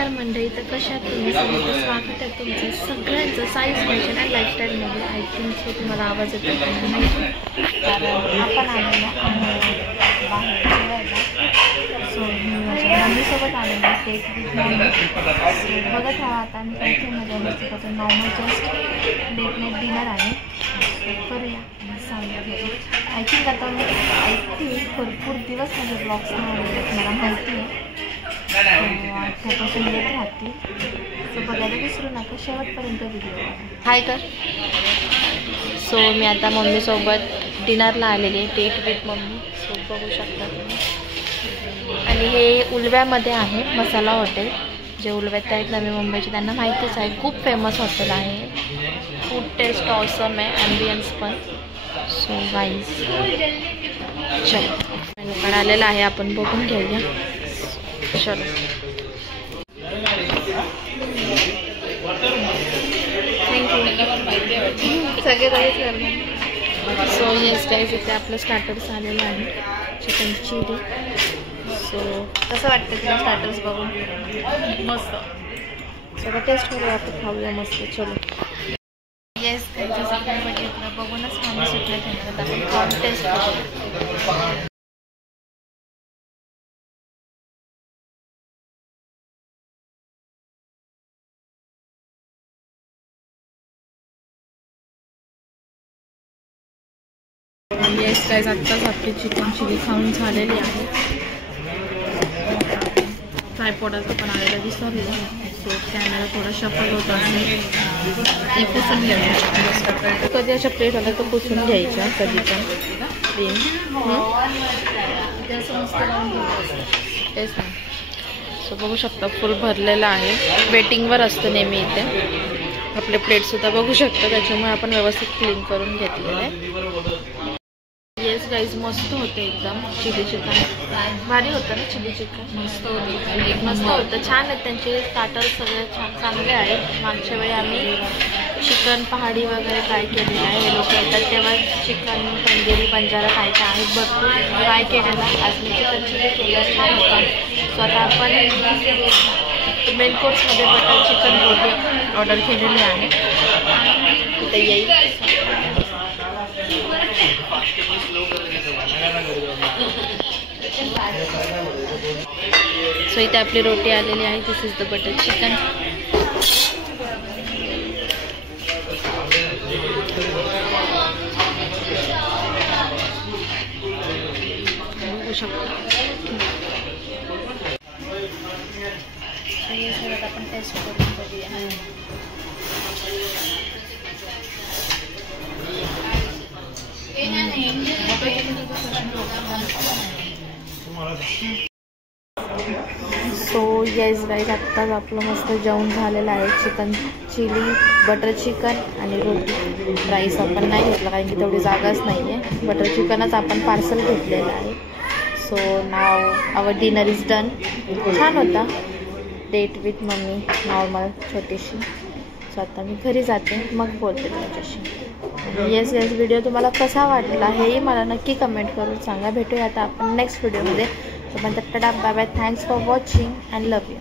नमस्कार मंडळी, तर कशा तुम्ही सगळं स्वागत आहे तुमचं सगळ्यांचं साईज फॅशन अँड लाईफस्टाईलमध्ये. आय थिंक सो तुम्हाला आवाज येतो कारण आपण आलेलो बाहेर जेवायला. सो मी माझ्या मम्मीसोबत आलेलो आहे सो बघत राहा. आता आम्ही काहीतरी मजा मस्ती करतो. Normal just let night dinner आहे. सो करूया सांगतो. आय थिंक आता मी भरपूर दिवस माझे ब्लॉग्स नाही आलेले, मला माहिती आहे. त्यापासून येत राहतील. सो बघायला विसरू नका, शेवटपर्यंत व्हिडिओ हाय कर. सो मी आता मम्मीसोबत डिनरला आलेली आहे, डेट विथ मम्मी. सो बघू शकता तुम्ही. आणि हे उलव्यामध्ये आहे मसाला हॉटेल. जे उलव्यात आहेत नवी मुंबईचे त्यांना माहितीच आहे, खूप फेमस हॉटेल आहे. फूड टेस्ट ऑसम आहे, ॲम्बियन्स पण. सो गाईज चलो मेनू आलेला आहे, आपण बघून घेऊया. चलो थँक्यू सगळे जायचं. सो येस गाईज, इथे आपलं स्टार्टर्स आलेलं आहे, चिकन चिली. सो कसं वाटतं तुला स्टार्टर्स बघून? मस्त. सगळं टेस्ट करूया, आपण खाऊया मस्त. चलो येस गाईज, सगळं बघितलं बघूनच खाणं सुटलं त्यांना, आपण खाऊन टेस्ट करूया. येस गाईज, आत्ताच आपली चिकन चिली खाऊन झालेली आहे. ट्रायपॉडाचं पण आलेलं दिसलं. सो कॅमेरा थोडा शफल होत असेल, ते पुसून घ्यायचं. कधी अशा प्लेट आल्या तर पुसून घ्यायच्या कधी पण. तेच ना. सो बघू शकता फुल भरलेलं आहे. वेटिंगवर असतं नेहमी इथे. आपले प्लेटसुद्धा बघू शकता, त्याच्यामुळे आपण व्यवस्थित क्लीन करून घेतलेलं आहे. येस गाईज, मस्त होते एकदम. चिली चिकन भारी होतं ना, चिली चिकन मस्त होतं, मस्त होतं. छान आहेत त्यांचे स्टार्टर, सगळे छान चांगले आहेत. मागच्या वेळी आम्ही चिकन पहाडी वगैरे ट्राय केलेलं आहे. हे लोक येतात तेव्हा चिकन तंदुरी बंजारा खायचं आहे, भरपूर ट्राय केलेलं. आज मी चिकन चिली केलं, छान होतं. सो आता आपण मेन कोर्समध्ये बटर चिकन रोटी ऑर्डर केलेली आहे, तिथे येईल. सो इथे आपली रोटी आलेली आहे. दिस इज द बटर चिकन. बघू शकता. आपण टेस्ट करून बघूया. सो येस गाईज, आत्ताच आपलं मस्त जेवण झालेलं आहे. चिकन चिली, बटर चिकन आणि रोटी. राईस आपण नाही घेतला कारण की तेवढी जागाच नाही आहे. बटर चिकनच आपण पार्सल घेतलेलं आहे. So now our dinner is done. छान होता. डेट विथ मम्मी नॉर्मल छोटीशी. सो आता मी घरी जाते, मग बोलते तुमच्याशी. येस येस, व्हिडिओ तुम्हाला कसा वाटला हेही मला नक्की कमेंट करून सांगा. भेटूया आता आपण नेक्स्ट व्हिडिओमध्ये. तोपर्यंत tata bye bye. Thanks for watching and love you.